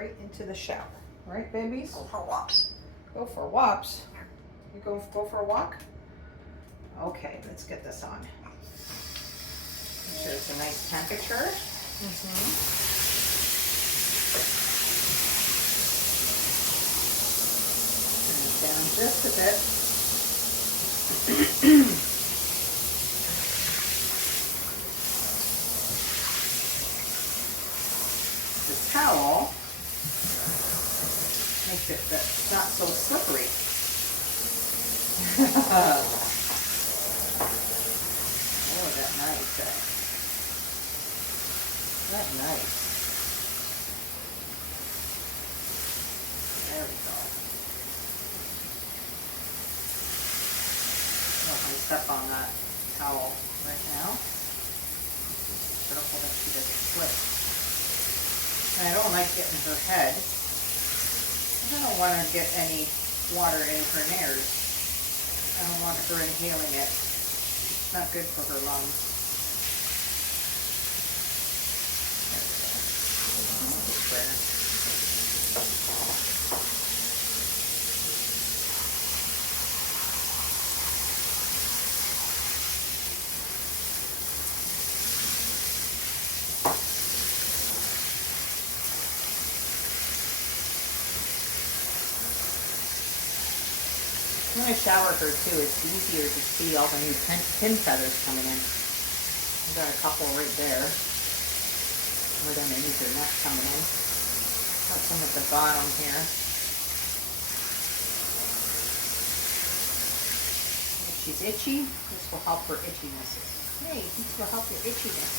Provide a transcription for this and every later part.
right into the shower. Right, babies? Go for walks. Go for walks. You go for a walk? Okay, let's get this on. Make sure it's a nice temperature. Turn it down just a bit. The towel makes it not so slippery. Oh, that nice. That nice. There we go. I don't want to step on that towel right now. Careful that she doesn't slip. And I don't like getting her head. I don't want to get any water in her nares. I don't want her inhaling it. It's not good for her lungs. There we go. When I shower her too, it's easier to see all the new pin feathers coming in. I've got a couple right there. Right underneath her neck coming in. Got some at the bottom here. If she's itchy, this will help her itchiness. Hey, this will help your itchiness.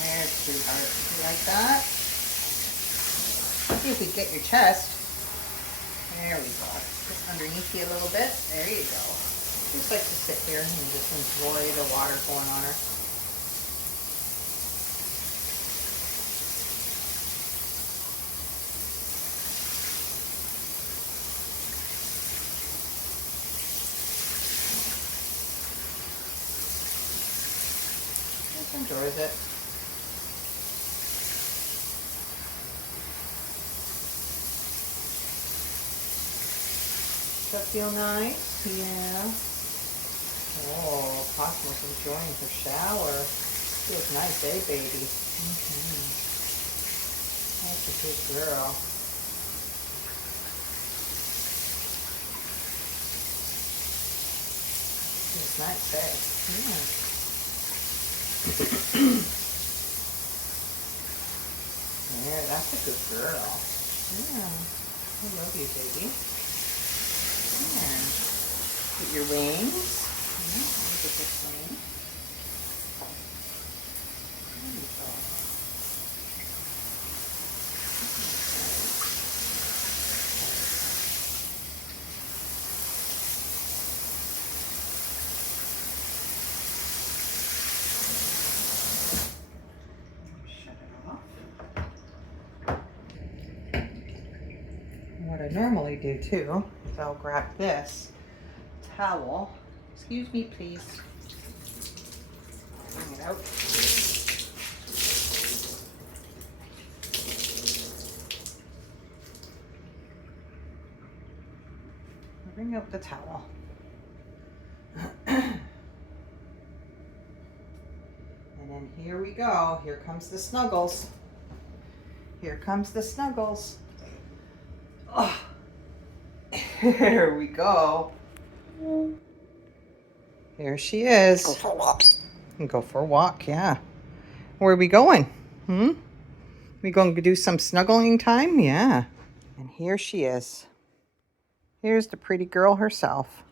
There, sweetheart. You like that? See if we get your chest. There we go. Just underneath you a little bit. There you go. Just like to sit here and just enjoy the water going on her. Just enjoys it. Does that feel nice? Yeah. Oh, Cosmo's enjoying her shower. Feels nice, eh, baby? That's a good girl. Feels nice, eh? Yeah. Yeah, that's a good girl. Yeah. I love you, baby. Yeah. Get your wings. Yeah, look at this wing. There you go. Shut it off. What I normally do too is I'll grab this towel. Excuse me, please. Bring it out. Bring out the towel. And then here we go. Here comes the snuggles. Here comes the snuggles. Oh. Here we go. Here she is. Go for a walk. Go for a walk, yeah. Where are we going? We going to do some snuggling time? Yeah. And here she is. Here's the pretty girl herself.